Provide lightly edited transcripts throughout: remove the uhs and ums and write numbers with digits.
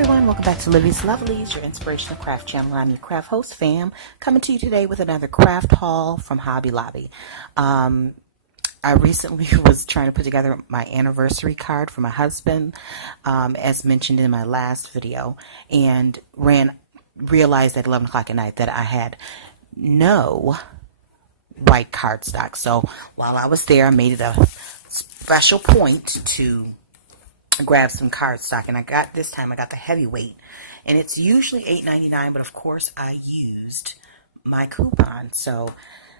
everyone, welcome back to Livie's Lovelies, your inspirational craft channel. I'm your craft host, Fam, coming to you today with another craft haul from Hobby Lobby. I recently was trying to put together my anniversary card for my husband, as mentioned in my last video, and realized at 11 o'clock at night that I had no white cardstock. So while I was there, I made it a special point to grab some cardstock, and this time I got the heavyweight, and it's usually $8.99, but of course I used my coupon, so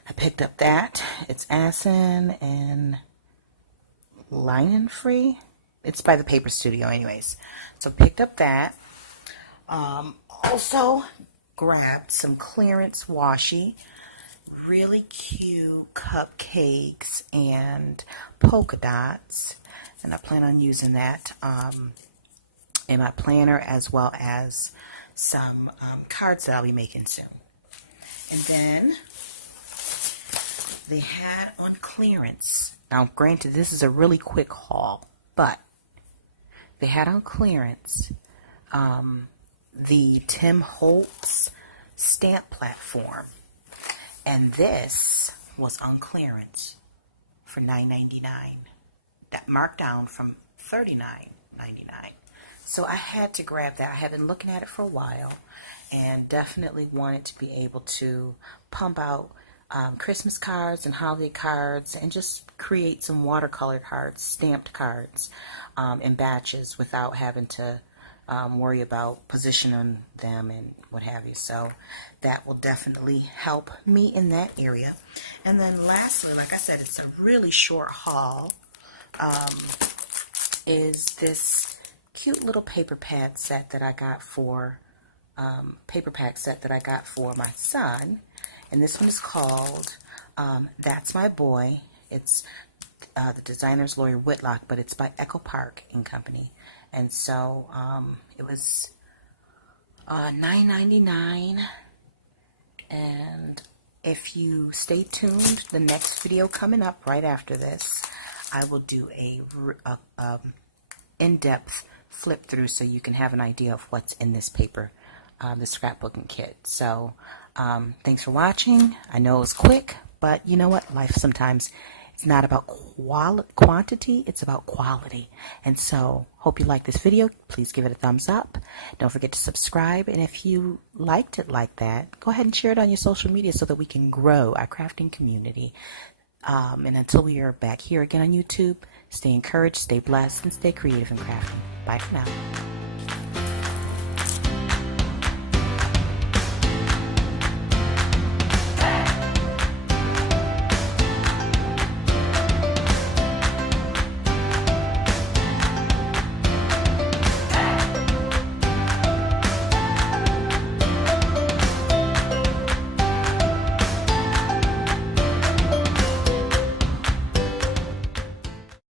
I picked up that. It's Asin and linen free. It's by the Paper Studio anyways, so picked up that. Also grabbed some clearance washi, really cute cupcakes and polka dots, and I plan on using that in my planner, as well as some cards that I'll be making soon. And then they had on clearance, now granted this is a really quick haul, but they had on clearance the Tim Holtz stamp platform, and this was on clearance for $9.99. That marked down from $39.99. So I had to grab that. I have been looking at it for a while and definitely wanted to be able to pump out Christmas cards and holiday cards and just create some watercolor cards, stamped cards in batches without having to worry about positioning them and what have you. So that will definitely help me in that area. And then lastly, like I said, it's a really short haul. Is this cute little paper pad set that I got for paper pack set that I got for my son, and this one is called That's My Boy. It's the designer's Lori Whitlock, but it's by Echo Park and Company, and so it was $9.99. And if you stay tuned, the next video coming up right after this, I will do a in-depth flip through so you can have an idea of what's in this paper, the scrapbooking kit. So thanks for watching. I know it was quick, but you know what? Life sometimes it's not about quantity, it's about quality. And so hope you like this video. Please give it a thumbs up. Don't forget to subscribe. And if you liked it like that, go ahead and share it on your social media so that we can grow our crafting community. And until we are back here again on YouTube, stay encouraged, stay blessed, and stay creative in crafting. Bye for now.